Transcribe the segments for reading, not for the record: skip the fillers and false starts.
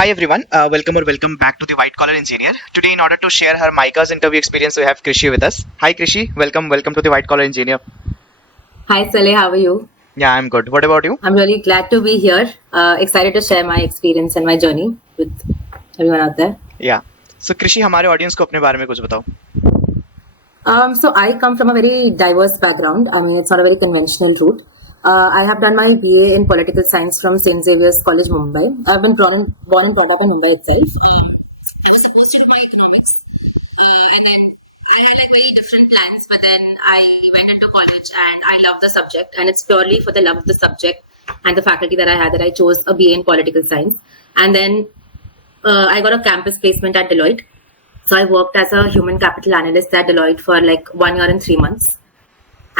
Hi everyone, welcome back to the White Collar Engineer. Today, in order to share her MICA's interview experience, we have Krishi with us. Hi Krishi, welcome to the White Collar Engineer. Hi Saleh, how are you? Yeah, I'm good. What about you? I'm really glad to be here. Excited to share my experience and my journey with everyone out there. Yeah. So Krishi, हमारे audience को अपने बारे में कुछ बताओ. So I come from a very diverse background. I mean, it's not a very conventional route. I have done my BA in political science from St. Xavier's College, Mumbai. I've been born and brought up in Mumbai itself. I was supposed to do my economics, and then I had like very different plans, but then I went into college and I loved the subject, and it's purely for the love of the subject and the faculty that I had that I chose a BA in political science. And then I got a campus placement at Deloitte. So I worked as a human capital analyst at Deloitte for like 1 year and 3 months.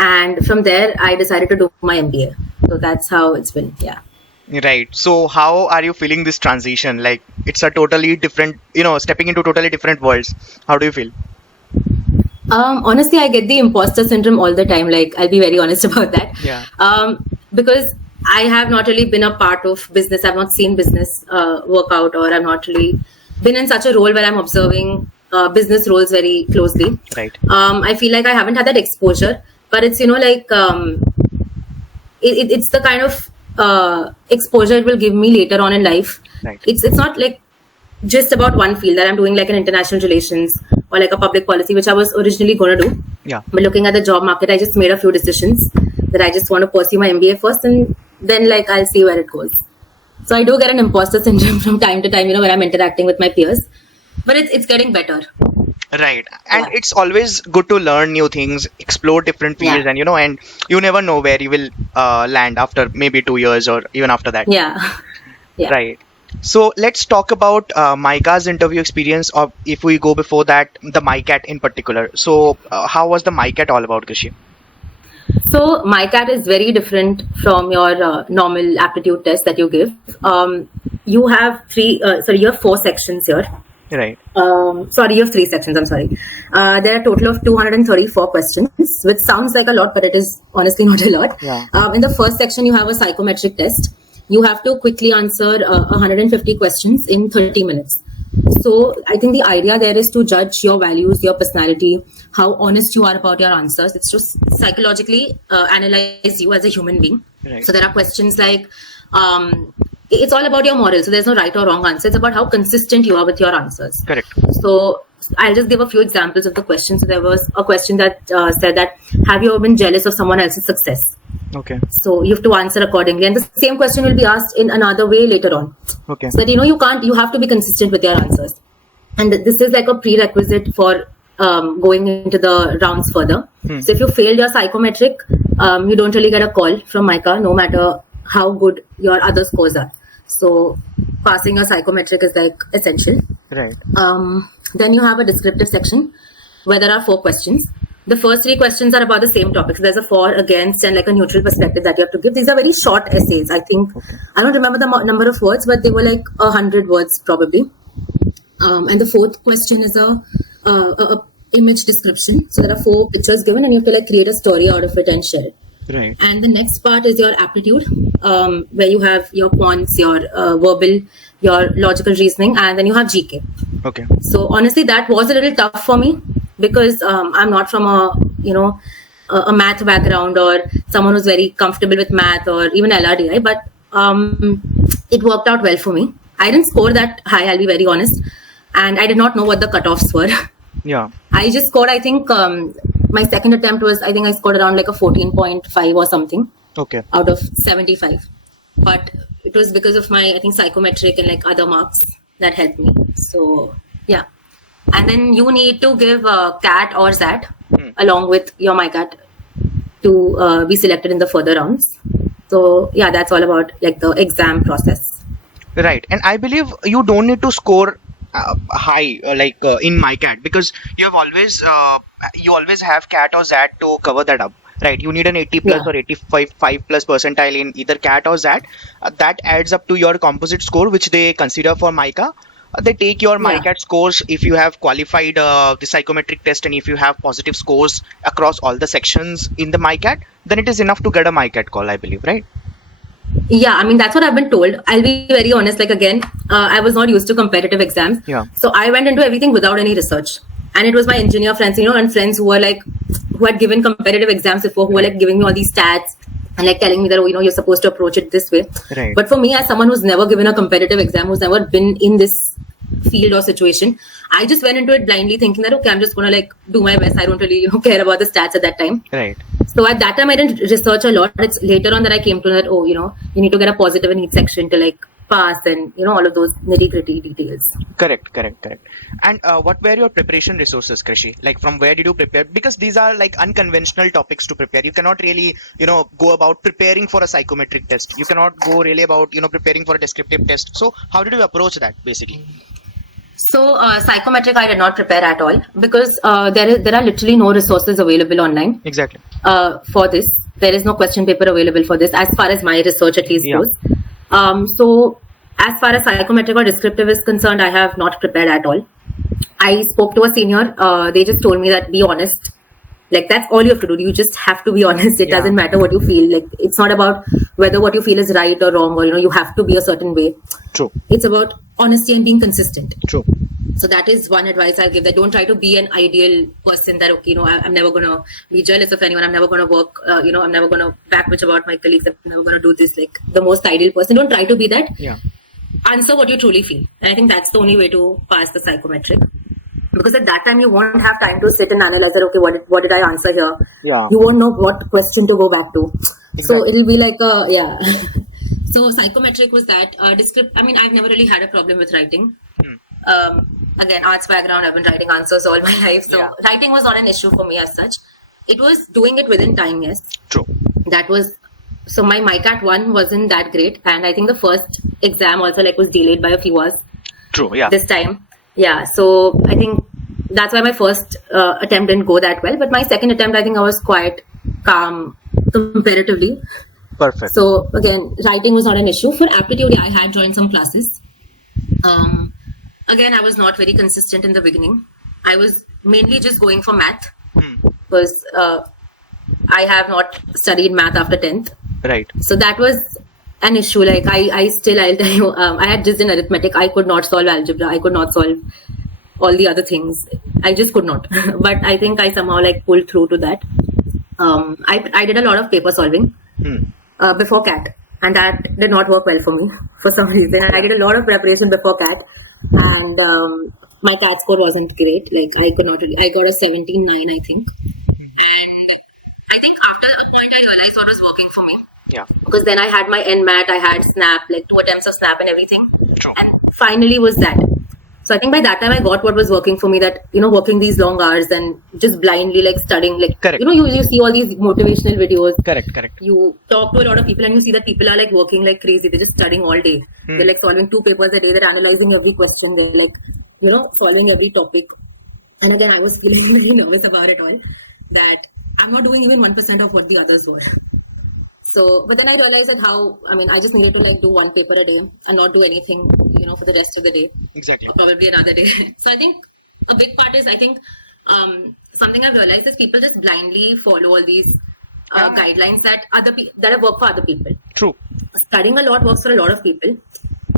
And from there, I decided to do my MBA. So that's how it's been, yeah. Right. So how are you feeling this transition? Like it's a totally different, stepping into totally different worlds. How do you feel? Honestly, I get the imposter syndrome all the time. Like, I'll be very honest about that. Yeah. Because I have not really been a part of business. I've not seen business work out, or I've not really been in such a role where I'm observing business roles very closely. Right. I feel like I haven't had that exposure, but it's, it's the kind of exposure it will give me later on in life. Right. It's not like just about one field that I'm doing, like an international relations or like a public policy, which I was originally going to do. Yeah. But looking at the job market, I just made a few decisions that I just want to pursue my MBA first, and then like I'll see where it goes. So I do get an imposter syndrome from time to time, when I'm interacting with my peers, but it's getting better. Right. And Yeah. it's always good to learn new things, explore different fields, Yeah. and you never know where you will land after maybe 2 years or even after that. Yeah. Yeah. Right. So let's talk about MICA's interview experience, or if we go before that, the MICAT in particular. So how was the MICAT all about, Krishi? So MICAT is very different from your normal aptitude test that you give. You have you have 4 sections here. Right. You have 3 sections. I'm sorry. There are a total of 234 questions, which sounds like a lot, but it is honestly not a lot. Yeah. In the first section, you have a psychometric test. You have to quickly answer 150 questions in 30 minutes. So I think the idea there is to judge your values, your personality, how honest you are about your answers. It's just psychologically analyze you as a human being. Right. So there are questions like, it's all about your morals. So there's no right or wrong answer. It's about how consistent you are with your answers. Correct. So I'll just give a few examples of the questions. So there was a question that said that, have you ever been jealous of someone else's success? Okay. So you have to answer accordingly. And the same question will be asked in another way later on. Okay. So that, you have to be consistent with your answers. And this is like a prerequisite for going into the rounds further. So if you failed your psychometric, you don't really get a call from MICA, no matter how good your other scores are. So passing your psychometric is like essential. Right. Then you have a descriptive section where there are 4 questions. The first 3 questions are about the same topic. So there's a for, against, and like a neutral perspective that you have to give. These are very short essays. I think, I don't remember the number of words, but they were like 100 words probably. And the 4th question is a image description. So there are 4 pictures given, and you have to like create a story out of it and share it. Right. And the next part is your aptitude, where you have your points, your verbal, your logical reasoning, and then you have GK. Okay. So honestly, that was a little tough for me because I'm not from a math background or someone who's very comfortable with math or even LRDI, but it worked out well for me. I didn't score that high, I'll be very honest, and I did not know what the cutoffs were. Yeah. I just scored, I think, my second attempt was, I think I scored around like a 14.5 or something. Okay. Out of 75. But it was because of my, I think, psychometric and like other marks that helped me. So, yeah. And then you need to give CAT or ZAT along with your MICAT to be selected in the further rounds. So, yeah, that's all about like the exam process. Right. And I believe you don't need to score high in MICAT, because you always have CAT or ZAT to cover that up. Right, you need an 80 plus or 85 plus percentile in either CAT or ZAT. That adds up to your composite score, which they consider for MICA. They take your MICAT scores if you have qualified the psychometric test, and if you have positive scores across all the sections in the MICAT, then it is enough to get a MICAT call, I believe, right? Yeah, I mean, that's what I've been told. I'll be very honest. Like, again, I was not used to competitive exams. Yeah. So I went into everything without any research. And it was my engineer friends, and friends who were like, who had given competitive exams before, who were like giving me all these stats and like telling me that, you're supposed to approach it this way. Right. But for me, as someone who's never given a competitive exam, who's never been in this field or situation, I just went into it blindly thinking that, okay, I'm just going to like do my best. I don't really care about the stats at that time. Right. So at that time, I didn't research a lot. It's later on that I came to that, you need to get a positive in each section to like pass and, all of those nitty gritty details. Correct. And what were your preparation resources, Krishi? Like from where did you prepare? Because these are like unconventional topics to prepare. You cannot really, go about preparing for a psychometric test. You cannot go really about, preparing for a descriptive test. So how did you approach that basically? So psychometric, I did not prepare at all because there are literally no resources available online. Exactly. For this, there is no question paper available for this, as far as my research at least goes. So as far as psychometric or descriptive is concerned, I have not prepared at all. I spoke to a senior. They just told me that be honest. Like that's all you have to do. You just have to be honest. It doesn't matter what you feel. Like it's not about whether what you feel is right or wrong, or you have to be a certain way. True. It's about honesty and being consistent. True. So that is one advice I'll give, that don't try to be an ideal person that, okay, I'm never going to be jealous of anyone. I'm never going to work, I'm never going to backbitch about my colleagues. I'm never going to do this like the most ideal person. Don't try to be that. Yeah. Answer what you truly feel. And I think that's the only way to pass the psychometric. Because at that time, you won't have time to sit and analyze that, okay, what did I answer here? Yeah. You won't know what question to go back to. Exactly. So it'll be like, So psychometric was that. I've never really had a problem with writing. Again, arts background, I've been writing answers all my life. So writing was not an issue for me as such. It was doing it within time, yes. True. So my MICAT 1 wasn't that great. And I think the first exam also like was delayed by a few hours. True, yeah. This time. Yeah, so I think that's why my first attempt didn't go that well. But my second attempt, I think I was quite calm comparatively. Perfect. So again, writing was not an issue. For aptitude, I had joined some classes. Again, I was not very consistent in the beginning. I was mainly just going for math because I have not studied math after 10th. Right. So that was an issue. Like I'll tell you, I had just in arithmetic. I could not solve algebra. I could not solve all the other things. I just could not. But I think I somehow like pulled through to that. I did a lot of paper solving before CAT. And that did not work well for me for some reason. I did a lot of preparation before CAT, and my CAT score wasn't great. Like I could not really, I got a 17.9, I think. And I think after a point, I realized what was working for me. Yeah. Because then I had my NMAT, I had SNAP, like 2 attempts of SNAP and everything. True. And finally was that. So I think by that time I got what was working for me, that, working these long hours and just blindly like studying, like, correct. You see all these motivational videos. Correct. You talk to a lot of people and you see that people are like working like crazy. They're just studying all day. They're like solving 2 papers a day. They're analyzing every question. They're like, solving every topic. And again, I was feeling very nervous about it all, that I'm not doing even 1% of what the others were. So, but then I realized that I just needed to like do 1 paper a day and not do anything, for the rest of the day. Exactly. Or probably another day. So I think a big part is, something I've realized is people just blindly follow all these guidelines that that have worked for other people. True. Studying a lot works for a lot of people.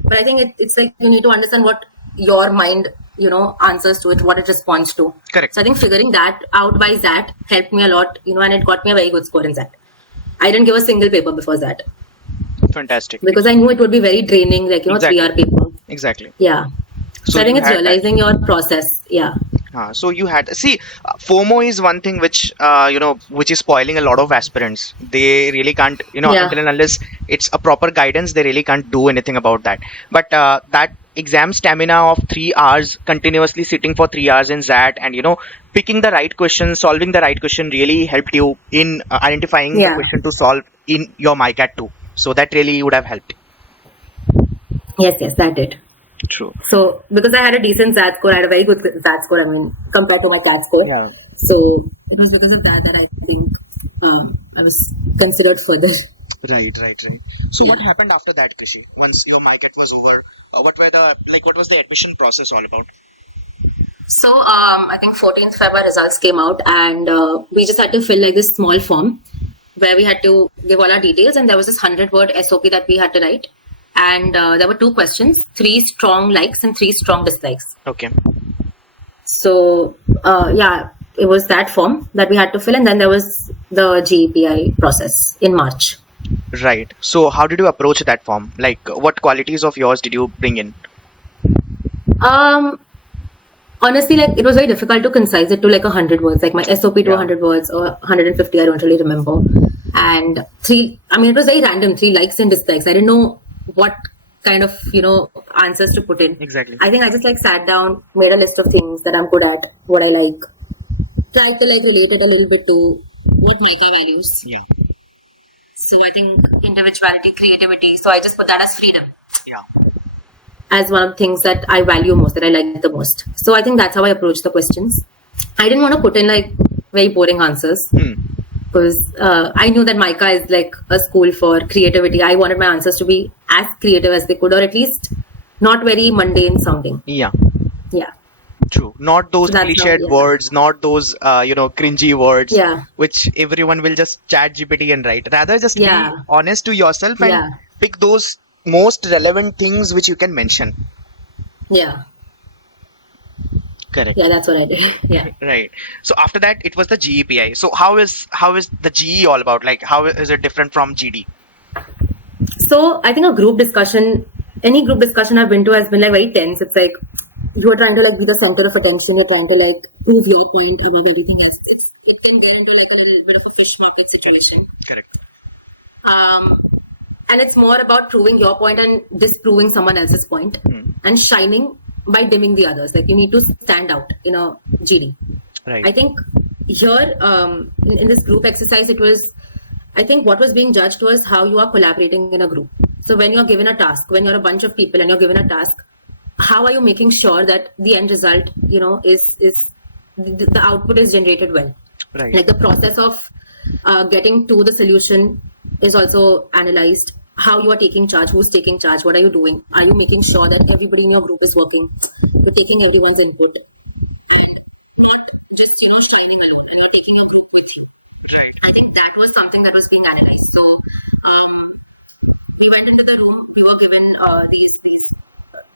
But I think it's like you need to understand what your mind, answers to it, what it responds to. Correct. So I think figuring that out by that helped me a lot, and it got me a very good score in that. I didn't give a single paper before that. Fantastic. Because I knew it would be very draining, like, exactly. 3-hour paper. Exactly. Yeah. So I think it's realizing your process. Yeah. So you had, FOMO is one thing which, which is spoiling a lot of aspirants. They really can't, until and unless it's a proper guidance, they really can't do anything about that. But that exam stamina of 3 hours, continuously sitting for 3 hours in ZAT and, picking the right question, solving the right question really helped you in identifying the question to solve in your MICAT 2. So that really would have helped. Yes, that did. True. So because I had a decent ZAT score, I had a very good ZAT score, compared to my CAT score. Yeah. So it was because of that I think I was considered further. Right. So what happened after that, Krishi? Once your MICAT was over, what was the admission process all about? So I think 14th February results came out, and we just had to fill like this small form. where we had to give all our details, and there was this 100-word SOP that we had to write. And there were 2 questions, 3 strong likes and 3 strong dislikes. Okay. So, it was that form that we had to fill, and then there was the GEPI process in March. Right. So how did you approach that form? Like, what qualities of yours did you bring in? Honestly, like, it was very difficult to concise it to like 100 words, like my SOP to 100 words or 150, I don't really remember. And it was very random, 3 likes and dislikes. I didn't know what kind of, answers to put in. Exactly. I think I just like sat down, made a list of things that I'm good at, what I like, tried to like relate it a little bit to what MICA values. Yeah. So I think individuality, creativity. So I just put that as freedom. Yeah. As one of the things that I value most, that I like the most. So I think that's how I approached the questions. I didn't want to put in like very boring answers because I knew that MICA is like a school for creativity. I wanted my answers to be as creative as they could, or at least not very mundane sounding. Yeah. Yeah. True. Not those cliched words, not those, cringy words, which everyone will just chat GPT and write. Rather, just be honest to yourself and pick those most relevant things which you can mention. Yeah. Correct. Yeah, that's what I did. Yeah. Right. So after that, it was the GEPI. So how is the GE all about? Like, how is it different from GD? So I think any group discussion I've been to has been like very tense. It's like you are trying to like be the center of attention. You're trying to like prove your point above everything else. It can get into like a little bit of a fish market situation. Correct. And it's more about proving your point and disproving someone else's point and shining by dimming the others. Like you need to stand out in a GD. Right. I think here in this group exercise, I think what was being judged was how you are collaborating in a group. So when you're given a task, when you're a bunch of people and you're given a task, how are you making sure that the end result, is the output is generated well? Right. Like the process of getting to the solution is also analyzed. How you are taking charge, who's taking charge, what are you doing? Are you making sure that everybody in your group is working? You're taking everyone's input and not just, shining alone, and you're taking your group with you. Right. I think that was something that was being analyzed. So we went into the room, we were given these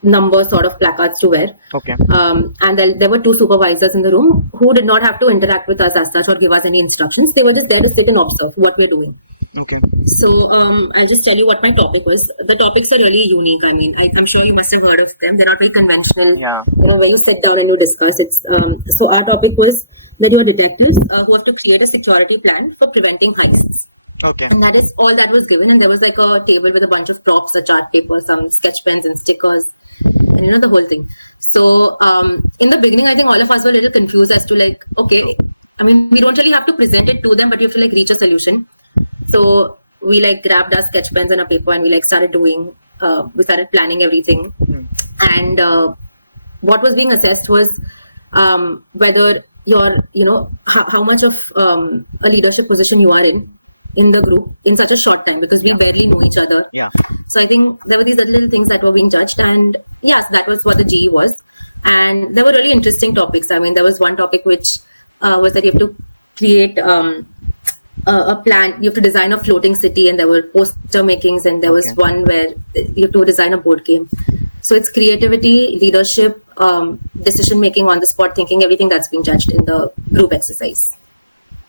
number sort of placards to wear. Okay. And there were 2 supervisors in the room who did not have to interact with us as such or give us any instructions. They were just there to sit and observe what we're doing. Okay. So I'll just tell you what my topic was. The topics are really unique. I mean, I'm sure you must have heard of them. They're not very conventional. Yeah. Where you sit down and you discuss. So our topic was that you are detectives who have to create a security plan for preventing heists. Okay. And that is all that was given. And there was like a table with a bunch of props, a chart paper, some sketch pens and stickers, and the whole thing. So in the beginning, I think all of us were a little confused as to like, okay, I mean, we don't really have to present it to them, but we have to like reach a solution. So we like grabbed our sketch pens and a paper and we like started planning everything. And what was being assessed was whether you're, how much of a leadership position you are in the group in such a short time, because we barely know each other. Yeah. So I think there were these little things that were being judged, and yes, that was what the GE was. And there were really interesting topics. I mean, there was one topic which was that you have to create a plan. You have to design a floating city, and there were poster makings, and there was one where you have to design a board game. So it's creativity, leadership, decision making, on the spot thinking, everything that's being judged in the group exercise.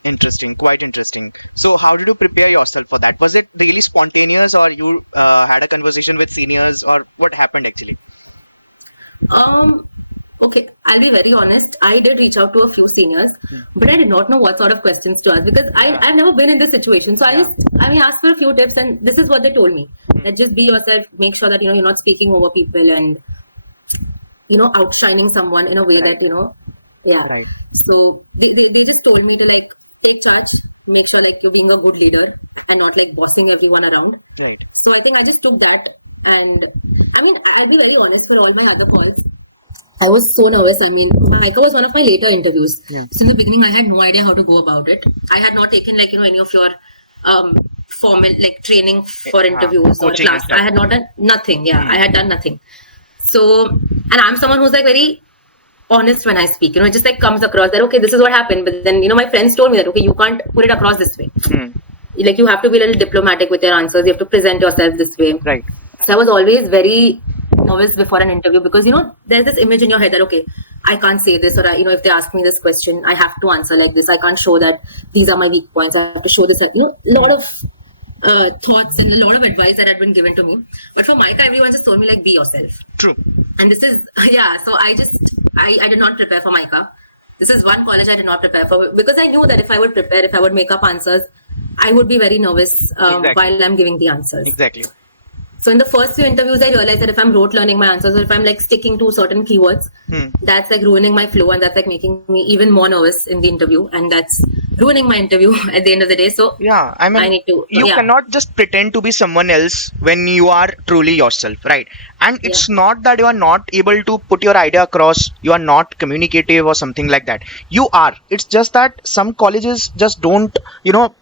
Interesting, quite interesting. So how did you prepare yourself for that? Was it really spontaneous, or you had a conversation with seniors, or what happened actually? Okay, I'll be very honest. I did reach out to a few seniors, but I did not know what sort of questions to ask, because I've never been in this situation. So I asked for a few tips, and this is what they told me. That just be yourself, make sure that, you're not speaking over people and, outshining someone in a way that, Right. So they just told me to like take charge, make sure like you're being a good leader and not like bossing everyone around. Right. So I think I just took that, and I mean, I'll be very honest, for all my other calls, I was so nervous. I mean, MICA was one of my later interviews. Yeah. So in the beginning, I had no idea how to go about it. I had not taken like, any of your formal like training for interviews or class. I had not done nothing. Yeah, I had done nothing. So, and I'm someone who's like very honest when I speak. It just like comes across that, okay, this is what happened. But then, my friends told me that, okay, you can't put it across this way. like you have to be a little diplomatic with your answers. You have to present yourself this way. Right. So I was always very nervous before an interview because, you know, there's this image in your head that, okay, I can't say this, or, you know, if they ask me this question, I have to answer like this. I can't show that these are my weak points. I have to show this, you know, a lot of thoughts and a lot of advice that had been given to me. But for MICA, everyone just told me, like, be yourself. True. And this is, yeah, so I did not prepare for MICA. This is one college I did not prepare for because I knew that if I would prepare, if I would make up answers, I would be very nervous while I'm giving the answers. Exactly. So in the first few interviews, I realized that if I'm rote learning my answers or if I'm like sticking to certain keywords, that's like ruining my flow and that's like making me even more nervous in the interview and that's ruining my interview at the end of the day. So yeah, I mean, I need to, you cannot just pretend to be someone else when you are truly yourself, right? And it's not that you are not able to put your idea across, you are not communicative or something like that. You are. It's just that some colleges just don't, you know,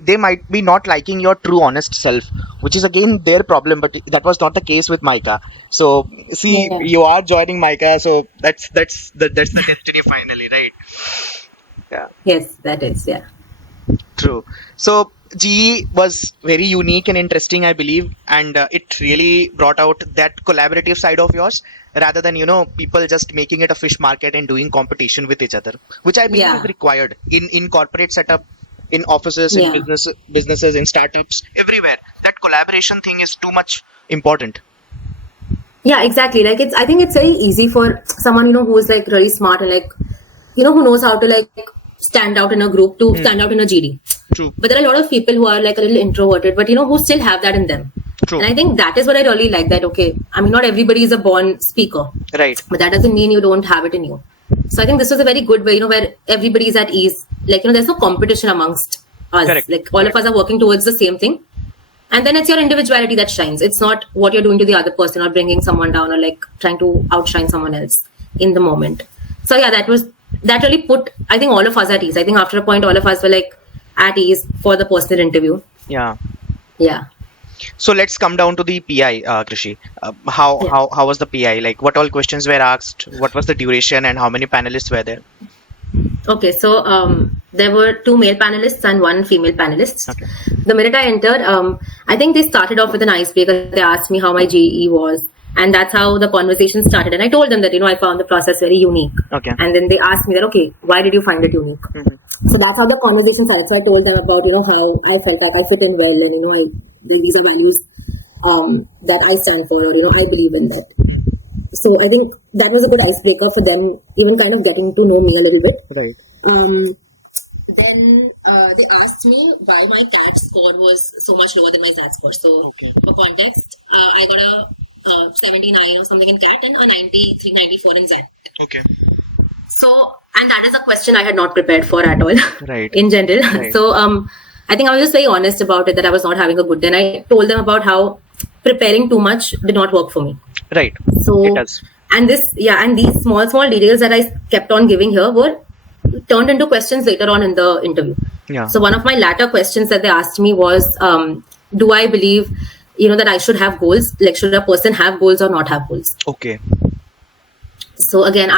they might be not liking your true honest self, which is again their problem, but that was not the case with MICA. So see, you are joining MICA, so that's the destiny finally, right? Yeah. Yes, that is, yeah. True. So GE was very unique and interesting, I believe, and it really brought out that collaborative side of yours rather than, you know, people just making it a fish market and doing competition with each other, which I believe is required in corporate setup, in offices, in businesses, in startups, everywhere. That collaboration thing is too much important. Yeah, exactly. Like I think it's very easy for someone, you know, who is like really smart and like, you know, who knows how to like stand out in a group to stand out in a GD. True. But there are a lot of people who are like a little introverted, but you know, who still have that in them. True. And I think that is what I really like, that, okay, I mean, not everybody is a born speaker. Right. But that doesn't mean you don't have it in you. So I think this was a very good way, you know, where everybody is at ease. Like, you know, there's no competition amongst us. Correct. Like all of us are working towards the same thing. And then it's your individuality that shines. It's not what you're doing to the other person or bringing someone down or like trying to outshine someone else in the moment. So yeah, that really put, I think, all of us at ease. I think after a point, all of us were like at ease for the personal interview. Yeah. Yeah. So let's come down to the PI, Krishi. How was the PI? Like, what all questions were asked? What was the duration and how many panelists were there? Okay, so there were 2 male panelists and 1 female panelist. Okay. The minute I entered, I think they started off with an icebreaker. They asked me how my GE was. And that's how the conversation started. And I told them that, you know, I found the process very unique. Okay. And then they asked me that, okay, why did you find it unique? Mm-hmm. So that's how the conversation started. So I told them about, you know, how I felt like I fit in well. And, you know, like these are values that I stand for, or, you know, I believe in that. Mm. So I think that was a good icebreaker for them, even kind of getting to know me a little bit. Right. Then they asked me why my CAT score was so much lower than my SAT score. So for context, I got a 79 or something in CAT and a 93, 94 in SAT. Okay. So, and that is a question I had not prepared for at all. Right. In general. Right. So, I think I was just very honest about it, that I was not having a good day. And I told them about how preparing too much did not work for me. Right. So, it does. And these small details that I kept on giving here were turned into questions later on in the interview. Yeah. So one of my latter questions that they asked me was, do I believe, you know, that I should have goals? Like, should a person have goals or not have goals? Okay. So again,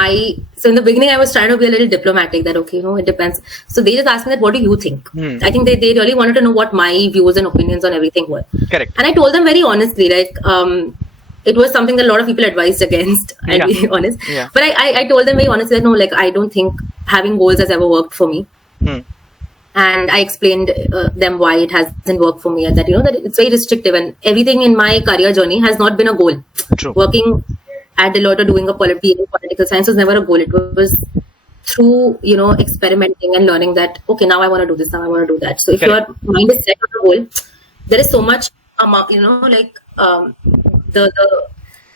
so in the beginning, I was trying to be a little diplomatic, that, okay, you know, it depends. So they just asked me that, what do you think? I think they really wanted to know what my views and opinions on everything were. Correct. And I told them very honestly, like, it was something that a lot of people advised against, I'll be honest. Yeah. But I told them very honestly that, no, like, I don't think having goals has ever worked for me. And I explained them why it hasn't worked for me, and that, you know, that it's very restrictive, and everything in my career journey has not been a goal. True. Working at Deloitte or doing political science was never a goal. It was through, you know, experimenting and learning that, okay, now I want to do this, now I want to do that. So if your mind is set on a goal, there is so much amount, you know, like the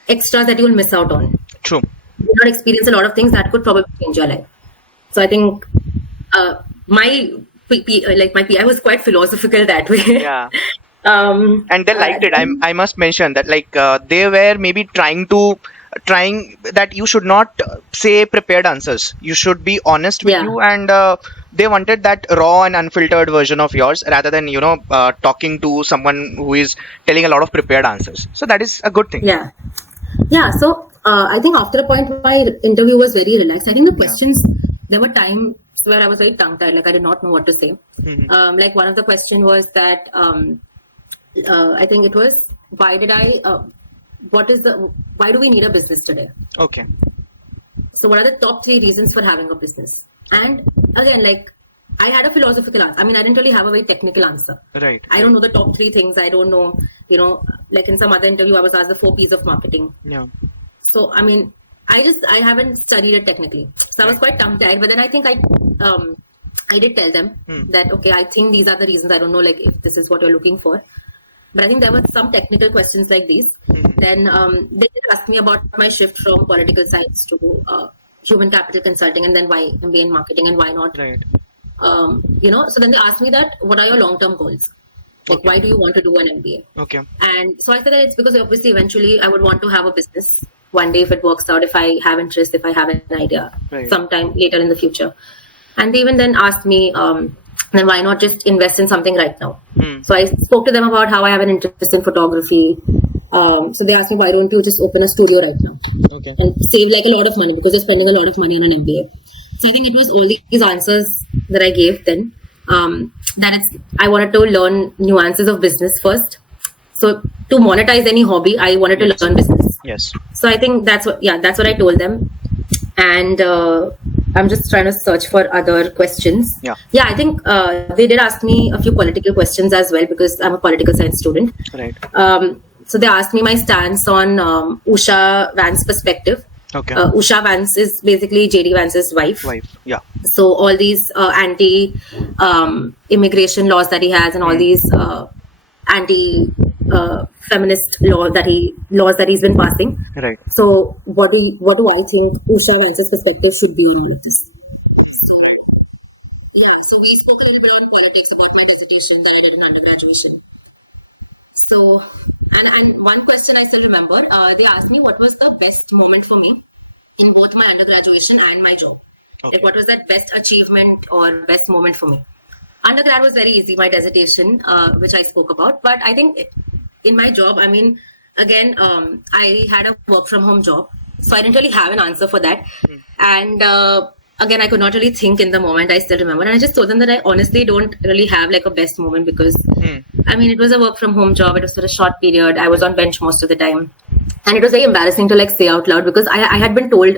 extras that you will miss out on. True. You will not experience a lot of things that could probably change your life. So I think my PI was quite philosophical that way. Yeah. And they liked it. I must mention that, like, they were maybe trying that you should not say prepared answers. You should be honest with you, and they wanted that raw and unfiltered version of yours rather than, you know, talking to someone who is telling a lot of prepared answers. So that is a good thing. Yeah. So I think after a point, my interview was very relaxed. I think the questions, there were times questions where I was very tongue-tied, like I did not know what to say. Like one of the question was that I think it was, why do we need a business today? Okay. So what are the top 3 reasons for having a business? And again, like I had a philosophical answer. I mean, I didn't really have a very technical answer. Right. I don't know the top 3 things. I don't know, like in some other interview, I was asked the 4 P's of marketing. Yeah. So, I mean, I haven't studied it technically. So I was quite tongue-tied, but then I think I did tell them that, okay, I think these are the reasons. I don't know, like if this is what you're looking for. But I think there were some technical questions like these. Then they did ask me about my shift from political science to human capital consulting, and then why MBA in marketing and why not. Right. So then they asked me that, what are your long-term goals? Like, why do you want to do an MBA? Okay. And so I said that it's because obviously eventually I would want to have a business one day if it works out, if I have interest, if I have an idea sometime later in the future. And they even then asked me, then why not just invest in something right now? So I spoke to them about how I have an interest in photography. So they asked me, why don't you just open a studio right now? Okay. And save like a lot of money, because you're spending a lot of money on an MBA. So I think it was all these answers that I gave then. I wanted to learn nuances of business first. So to monetize any hobby, I wanted to learn business. Yes. So I think that's what I told them. And I'm just trying to search for other questions. Yeah. I think they did ask me a few political questions as well, because I'm a political science student. Right. So they asked me my stance on Usha Vance's perspective. Okay. Usha Vance is basically JD Vance's wife. Yeah. So all these anti-immigration laws that he has, and all these anti-feminist laws that he's been passing. Right. So what do I think Usha Vance's perspective should be on all of this? So right. So we spoke a little bit on politics, about my dissertation that I did in undergraduation. So, and one question I still remember, they asked me what was the best moment for me in both my undergraduation and my job. Okay. Like what was that best achievement or best moment for me? Undergrad was very easy, my dissertation, which I spoke about. But I think in my job, I mean, again, I had a work from home job. So I didn't really have an answer for that. And again, I could not really think in the moment, I still remember. And I just told them that I honestly don't really have like a best moment, because I mean, it was a work from home job. It was for a short period. I was on bench most of the time. And it was very embarrassing to like say out loud, because I had been told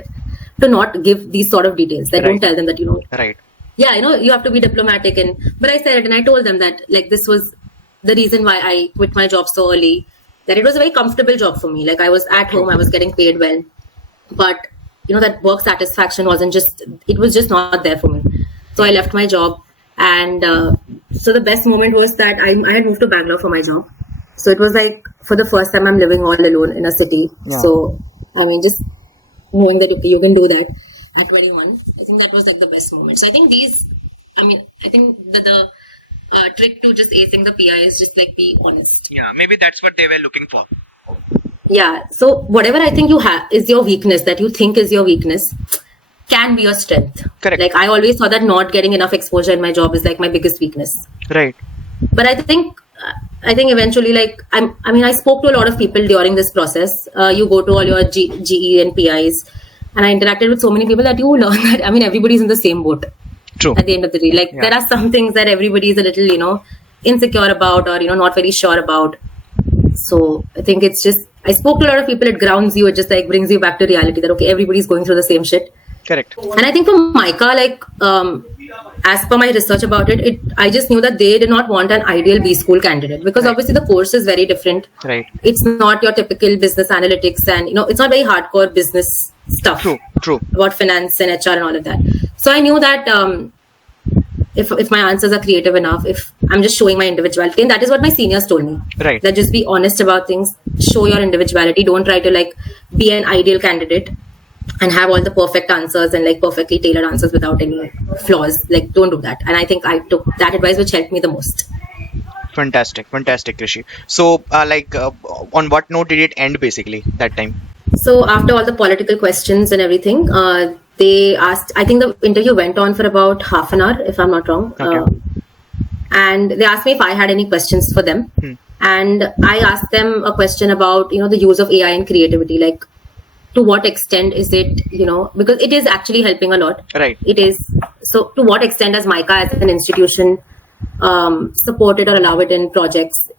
to not give these sort of details. That don't tell them that, Right. Yeah, you have to be diplomatic. But I said it, and I told them that like this was the reason why I quit my job so early, that it was a very comfortable job for me. Like I was at home, I was getting paid well. But that work satisfaction was just not there for me. So I left my job. And so the best moment was that I had moved to Bangalore for my job. So it was like, for the first time, I'm living all alone in a city. Yeah. So, I mean, just knowing that, okay, you can do that at 21, I think that was like the best moment. So I think the trick to just acing the PI is just like be honest. Yeah, maybe that's what they were looking for. Yeah. So whatever I think you have is your weakness, that you think is your weakness, can be your strength. Correct. Like I always thought that not getting enough exposure in my job is like my biggest weakness. Right. But I think eventually, like I spoke to a lot of people during this process. You go to all your GE and PIs, and I interacted with so many people that you learn that everybody's in the same boat. True. At the end of the day, like there are some things that everybody is a little insecure about, or not very sure about. So I think it's just, I spoke to a lot of people. It grounds you. It just like brings you back to reality that okay, everybody's going through the same shit. Correct. And I think for MICA, like as per my research about it, I just knew that they did not want an ideal B school candidate, because obviously the course is very different. Right. It's not your typical business analytics, and it's not very hardcore business stuff. True. About finance and HR and all of that. So I knew that if my answers are creative enough, if I'm just showing my individuality, and that is what my seniors told me. Right. That just be honest about things, show your individuality, don't try to like be an ideal candidate and have all the perfect answers and like perfectly tailored answers without any flaws. Like don't do that. And I think I took that advice, which helped me the most. Fantastic, Rishi. So on what note did it end basically that time? So after all the political questions and everything, they asked, I think the interview went on for about half an hour, if I'm not wrong. Okay. And they asked me if I had any questions for them. And I asked them a question about, the use of AI in creativity. Like, to what extent is it, because it is actually helping a lot. Right. It is. So to what extent does MICA as an institution support it or allow it in projects?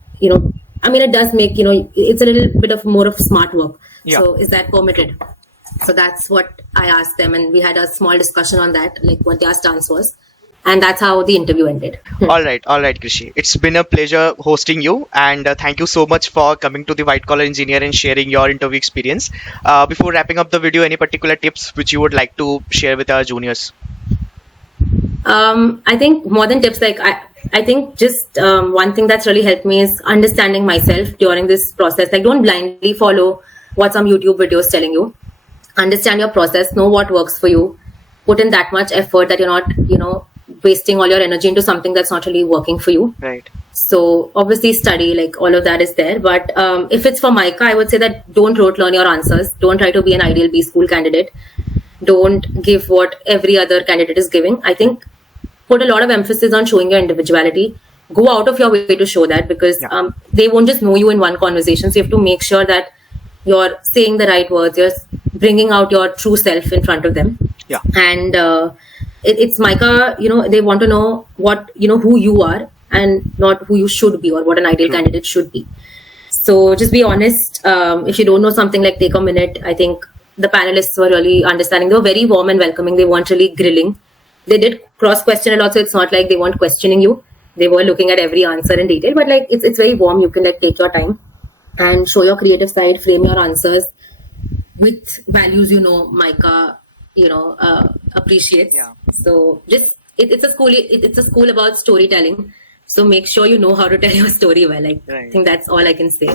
I mean, it does make, it's a little bit of more of smart work. Yeah. So is that permitted? So that's what I asked them, and we had a small discussion on that, like what their stance was. And that's how the interview ended. All right, Krishi. It's been a pleasure hosting you, and thank you so much for coming to the White Collar Engineer and sharing your interview experience. Before wrapping up the video, any particular tips which you would like to share with our juniors? I think more than tips, like I think just one thing that's really helped me is understanding myself during this process. Like, don't blindly follow what some YouTube videos telling you. Understand your process, know what works for you, put in that much effort that you're not, wasting all your energy into something that's not really working for you. Right. So obviously study, like all of that is there. But if it's for MICA, I would say that don't rote learn your answers. Don't try to be an ideal B school candidate. Don't give what every other candidate is giving. I think put a lot of emphasis on showing your individuality. Go out of your way to show that, because they won't just know you in one conversation. So you have to make sure that you're saying the right words. You're bringing out your true self in front of them. Yeah. And it's MICA, they want to know what, who you are and not who you should be or what an ideal candidate should be. So just be honest. If you don't know something, like take a minute. I think the panelists were really understanding. They were very warm and welcoming. They weren't really grilling. They did cross question a lot. So it's not like they weren't questioning you. They were looking at every answer in detail, but like it's very warm. You can like take your time and show your creative side, frame your answers with values, MICA, appreciates. Yeah. So just it's a school about storytelling. So make sure you know how to tell your story well. I think that's all I can say.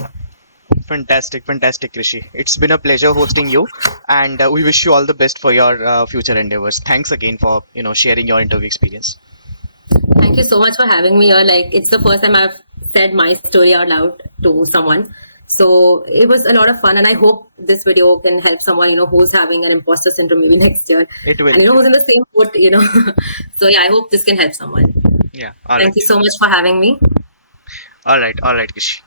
Fantastic, Krishi. It's been a pleasure hosting you, and we wish you all the best for your future endeavors. Thanks again for sharing your interview experience. Thank you so much for having me here. Like, it's the first time I've said my story out loud to someone. So it was a lot of fun, and I hope this video can help someone, who's having an imposter syndrome maybe next year. It will. And, who's in the same boat, So yeah, I hope this can help someone. Yeah. Thank you so much for having me. All right, Krishi.